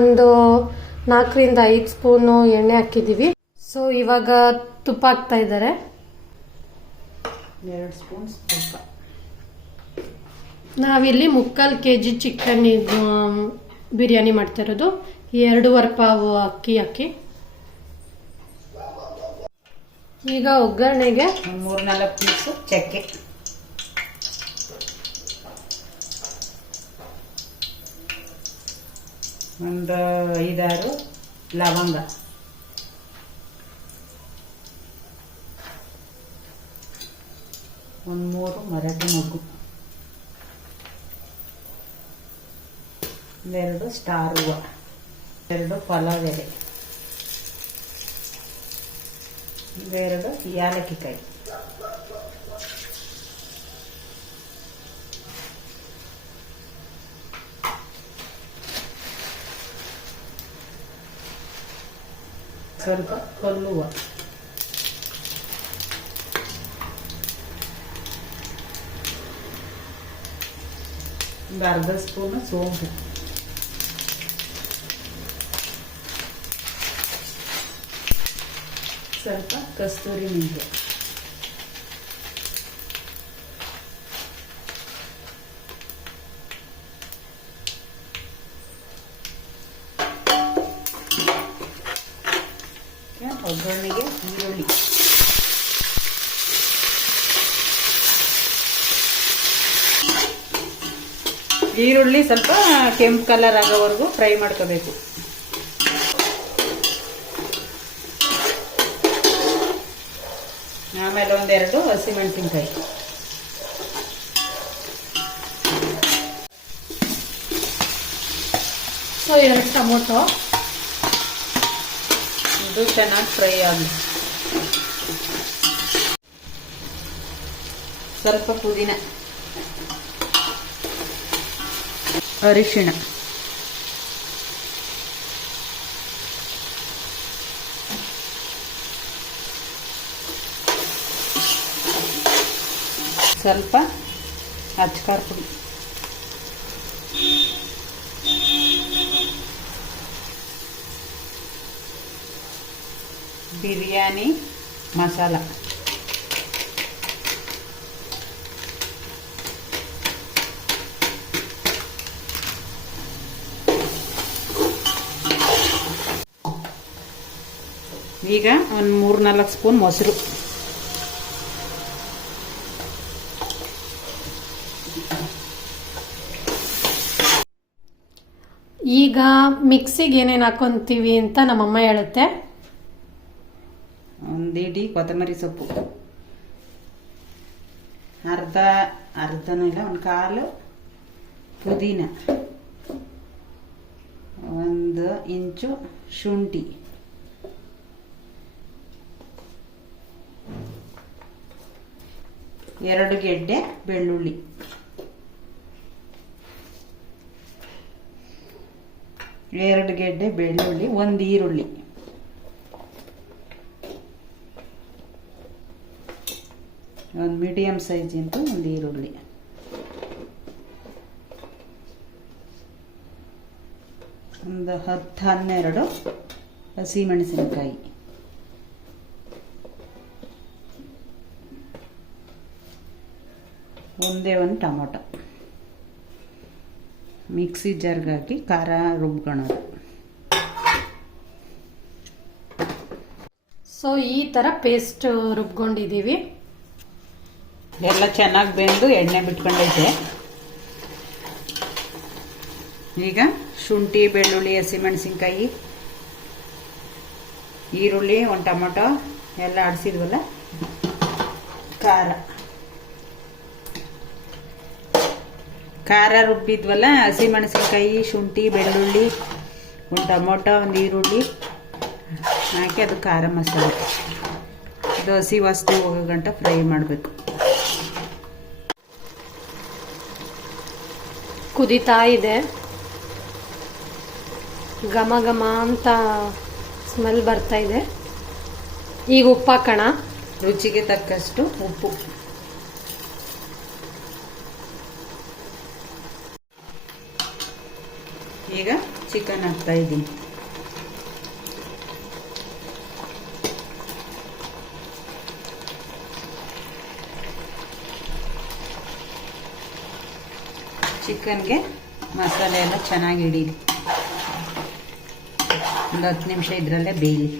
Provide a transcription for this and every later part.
ಒಂದು 4ರಿಂದ 5 ಸ್ಪೂನು ಎಣ್ಣೆ ಹಾಕಿದ್ದೀವಿ. ಸೊ ಇವಾಗ ತುಪ್ಪ ಹಾಕ್ತಾ ಇದ್ದಾರೆ. 2 ಸ್ಪೂನ್ ತುಪ್ಪ. ನಾವಿಲ್ಲಿ 3/4 kg ಚಿಕನ್ ಬಿರಿಯಾನಿ ಮಾಡ್ತಾ ಇರೋದು. 2.5 ಪಾವು ಅಕ್ಕಿ ಹಾಕಿ ಈಗ ಒಗ್ಗರಣೆಗೆ 3-4 ಪೀಸು ಚಕ್ಕೆ, ಒಂದು 5-6 ಲವಂಗ, ಒಂದು 3 ಮರಾಠಿ ಮೊಗ್ಗು, 2 ಸ್ಟಾರ್ ಹೂವು, 2 ಪಲಾವ್ ಎಲೆ, 2 ಯಾಲಕ್ಕಿ ಕಾಯಿ, ಸ್ವಲ್ಪ ಕಲ್ಲುವ, ಒಂದು ಅರ್ಧ ಸ್ಪೂನು ಸೋಂಪು, ಸ್ವಲ್ಪ ಕಸ್ತೂರಿ ಮೆಂತ್ಯ, ಒಗ್ಗರಣೆಗೆ ಈರುಳ್ಳಿ, ಈರುಳ್ಳಿ ಸ್ವಲ್ಪ ಕೆಂಪು ಕಲರ್ ಆಗೋವರೆಗೂ ಫ್ರೈ ಮಾಡ್ಕೋಬೇಕು. ಆಮೇಲೆ 1-2 ಹಸಿಮೆಣಸಿನ್ಕಾಯಿ, ಸೊ 2 ಟೊಮೊಟೊ. ಇದು ಚೆನ್ನಾಗಿ ಫ್ರೈ ಆಗಲಿ. ಸ್ವಲ್ಪ ಪುದೀನ, ಅರಿಶಿಣ, ಸ್ವಲ್ಪ ಅಚ್ಕಾರ ಪುಡಿ, ಬಿರಿಯಾನಿ ಮಸಾಲ, ಈಗ ಒಂದು 3-4 ಸ್ಪೂನ್ ಮೊಸರು, ಈಗ ಮಿಕ್ಸಿಗೆ ಏನೇನು ಹಾಕೊಂತೀವಿ ಅಂತ ನಮ್ಮಮ್ಮ ಹೇಳುತ್ತೆ. ಒಂದು ಇಡೀ ಕೊತ್ತಂಬರಿ ಸೊಪ್ಪು, ಅರ್ಧನೂ ಇಲ್ಲ, 1/4 ಪುದೀನ, 1 ಇಂಚು ಶುಂಠಿ, 2 ಗೆಡ್ಡೆ ಬೆಳ್ಳುಳ್ಳಿ, 1 ಈರುಳ್ಳಿ, ಒಂದು ಮೀಡಿಯಂ ಸೈಜ್ ಅಂತ 1 ಈರುಳ್ಳಿ, ಒಂದು 10-12 ಹಸಿಮೆಣಸಿನಕಾಯಿ, ಒಂದೇ 1 ಟೊಮೊಟೊ. ಮಿಕ್ಸಿ ಜಾರ್ಗೆ ಹಾಕಿ ಖಾರ ರುಬ್ಕೊಳ್ಳೋದು. ಸೊ ಈ ಥರ ಪೇಸ್ಟ್ ರುಬ್ಕೊಂಡಿದ್ದೀವಿ. ಎಲ್ಲ ಚೆನ್ನಾಗಿ ಬೆಂದು ಎಣ್ಣೆ ಬಿಟ್ಕೊಂಡೈತೆ. ಈಗ ಶುಂಠಿ, ಬೆಳ್ಳುಳ್ಳಿ, ಹಸಿಮೆಣಸಿನ್ಕಾಯಿ, ಈರುಳ್ಳಿ, 1 ಟೊಮೊಟೊ ಎಲ್ಲ ಆಡಿಸಿದ್ವಲ್ಲ, ಖಾರ ರುಬ್ಬಿದ್ವಲ್ಲ, ಹಸಿಮೆಣಸಿನ್ಕಾಯಿ, ಶುಂಠಿ, ಬೆಳ್ಳುಳ್ಳಿ, 1 ಟೊಮೊಟೊ, 1 ಈರುಳ್ಳಿ ಹಾಕಿ ಅದು ಖಾರ ಮಸಾಲೆ, ಇದು ಹಸಿ ವಾಸನೆ ಹೋಗೋ ಗಂಟ ಫ್ರೈ ಮಾಡಬೇಕು. ಕುದೀತಾ ಇದೆ, ಘಮ ಘಮ ಅಂತ ಸ್ಮೆಲ್ ಬರ್ತಾ ಇದೆ. ಈಗ ಉಪ್ಪು ಹಾಕೋಣ, ರುಚಿಗೆ ತಕ್ಕಷ್ಟು ಉಪ್ಪು, ಈಗ ಚಿಕನ್ ಹಾಕ್ತಾ ಇದ್ದೀನಿ. ಚಿಕನ್ಗೆ ಮಸಾಲೆ ಎಲ್ಲ ಚೆನ್ನಾಗಿ ಹಿಡೀಲಿ. ಒಂದು 10 ನಿಮಿಷ ಇದರಲ್ಲೇ ಬೇಯಲಿ.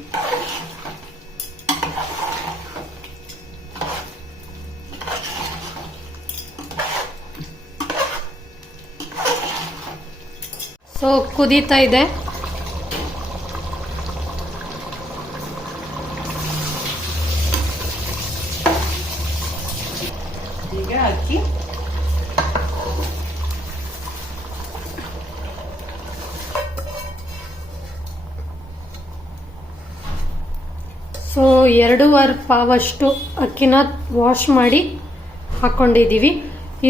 ಸೊ ಕುದೀತಾ ಇದೆ. ಈಗ ಅಕ್ಕಿ ಸೊ 2.5 ಪಾವಷ್ಟು ಅಕ್ಕಿನ ವಾಶ್ ಮಾಡಿ ಹಾಕ್ಕೊಂಡಿದ್ದೀವಿ.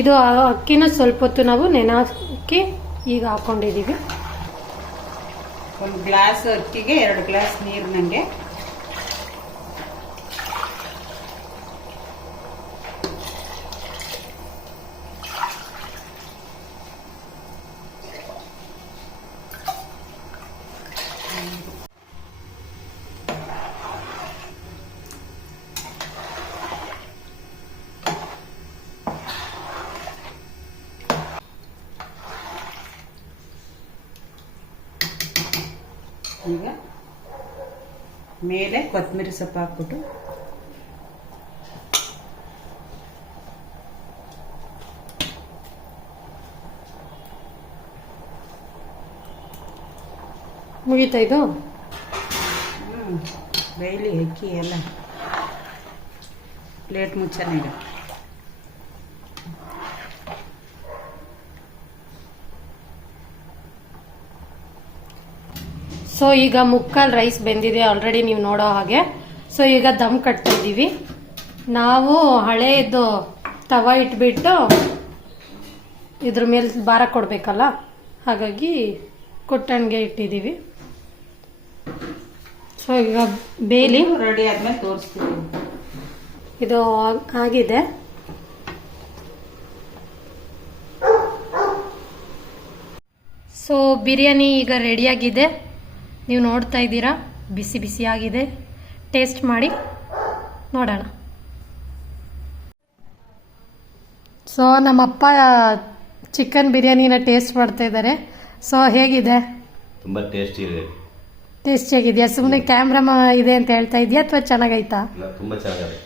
ಇದು ಅಕ್ಕಿನ ಸ್ವಲ್ಪ ಹೊತ್ತು ನಾವು ನೆನೆ ಹಾಕಿ ಈಗ ಹಾಕ್ಕೊಂಡಿದ್ದೀವಿ. ಒಂದು ಗ್ಲಾಸ್ ಅಕ್ಕಿಗೆ 2 ಗ್ಲಾಸ್ ನೀರು ನನಗೆ. ಈಗ ಮೇಲೆ ಕೊತ್ತಂಬರಿ ಸೊಪ್ಪು ಹಾಕ್ಬಿಟ್ಟು ಮುಗೀತಾ ಇದು. ಬೇಯಲಿ ಅಕ್ಕಿ ಎಲ್ಲ. ಪ್ಲೇಟ್ ಮುಚ್ಚನ ಈಗ. ಸೊ ಈಗ ಮುಕ್ಕಾಲು ರೈಸ್ ಬೆಂದಿದೆ ಆಲ್ರೆಡಿ, ನೀವು ನೋಡೋ ಹಾಗೆ. ಸೊ ಈಗ ದಮ್ ಕಟ್ತಾ ಇದ್ದೀವಿ. ನಾವು ಹಳೇದು ತವ ಇಟ್ಬಿಟ್ಟು ಇದ್ರ ಮೇಲೆ ಭಾರ ಕೊಡಬೇಕಲ್ಲ, ಹಾಗಾಗಿ ಕುಟ್ಟಣಿಗೆ ಇಟ್ಟಿದ್ದೀವಿ. ಸೊ ಈಗ ಬೇಲಿ ರೆಡಿ ಆದ್ಮೇಲೆ ತೋರಿಸ್ತೀವಿ. ಇದು ಆಗಿದೆ. ಸೊ ಬಿರಿಯಾನಿ ಈಗ ರೆಡಿಯಾಗಿದೆ. ನೀವು ನೋಡ್ತಾ ಇದ್ದೀರಾ, ಬಿಸಿ ಬಿಸಿಯಾಗಿದೆ. ಟೇಸ್ಟ್ ಮಾಡಿ ನೋಡೋಣ. ಸೊ ನಮ್ಮಪ್ಪ ಚಿಕನ್ ಬಿರಿಯಾನಿನ ಟೇಸ್ಟ್ ಮಾಡ್ತಾ ಇದ್ದಾರೆ. ಸೊ ಹೇಗಿದೆ? ತುಂಬ ಟೇಸ್ಟಿ ಇದೆ. ಟೇಸ್ಟಿಯಾಗಿದೆಯಾ? ಸುಮ್ಮನೆ ಕ್ಯಾಮ್ರಾ ಇದೆ ಅಂತ ಹೇಳ್ತಾ ಇದೆಯಾ ಅಥವಾ ಚೆನ್ನಾಗೈತಾ? ತುಂಬ ಚೆನ್ನಾಗಿದೆ.